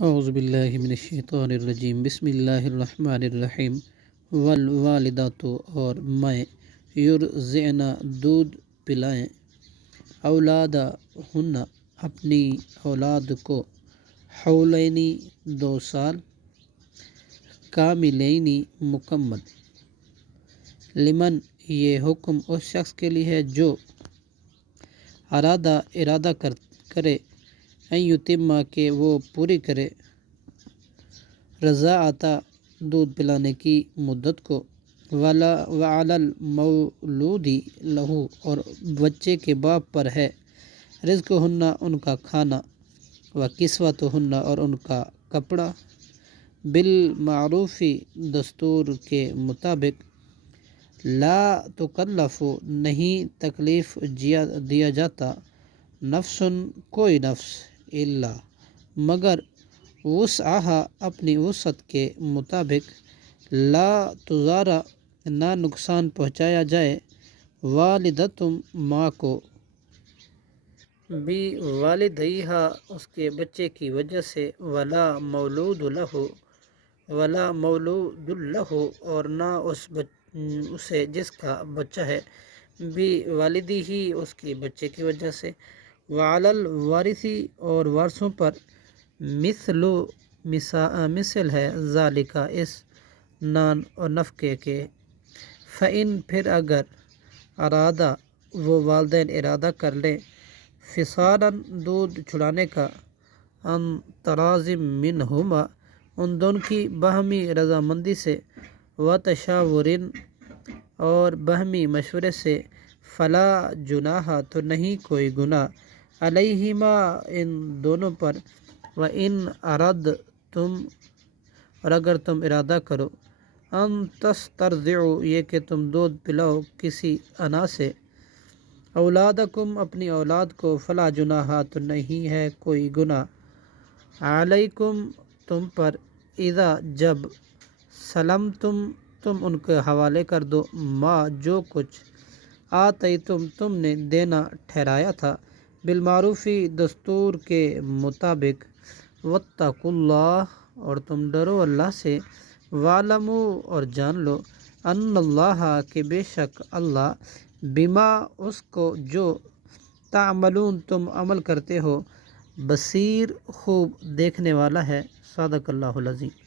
اعوذ باللہ من الشیطان الرجیم، بسم اللہ الرحمن الرحیم۔ والوالدات اور مائیں یرضعن دودھ پلائیں، اولادہن اپنی اولاد کو، حولینی 2 سال، کاملینی مکمل، لمن یہ حکم اس شخص کے لیے ہے جو ارادہ کرے، ان یتم کہ وہ پوری کرے، رضاعت دودھ پلانے کی مدت کو، وعلی المولود لہ اور بچے کے باپ پر ہے، رزقہن ان کا کھانا، وکسوتہن اور ان کا کپڑا، بالمعروف دستور کے مطابق، لا تکلف نہیں تکلیف دیا جاتا، نفس کوئی نفس، الا مگر، وسعہا اپنی وسعت کے مطابق، لا تضار نہ نقصان پہنچایا جائے، والدتم ماں کو، بوالدیہا اس کے بچے کی وجہ سے، ولا مولود لہ اور نہ اسے جس کا بچہ ہے، بوالدیہ اس کے بچے کی وجہ سے، وعلی الوارث اور وارثوں پر، مثل ہے، ذالک اس نان اور نفقے کے، فإن پھر اگر، ارادہ وہ والدین ارادہ کر لیں، فصالاً دودھ چھڑانے کا، عن تراض منہما ان دونوں کی باہمی رضامندی سے، وتشاور اور باہمی مشورے سے، فلا جناح تو نہیں کوئی گناہ، علیہما ان دونوں پر، وإن اردتم اور اگر تم ارادہ کرو، ان تسترضعوا یہ کہ تم دودھ پلاؤ کسی انا سے، اولادکم اپنی اولاد کو، فلا جناح تو نہیں ہے کوئی گناہ، علیکم تم پر، اذا جب، سلمتم تم ان کے حوالے کر دو، ما جو کچھ، آتیتم تم نے دینا ٹھہرایا تھا، بالمعروف دستور کے مطابق، واتقوا اللہ اور تم ڈرو اللہ سے، واعلموا اور جان لو، ان اللہ کہ بے شک اللہ، بما اس کو جو، تعملون تم عمل کرتے ہو، بصیر خوب دیکھنے والا ہے، صدق اللہ العظیم۔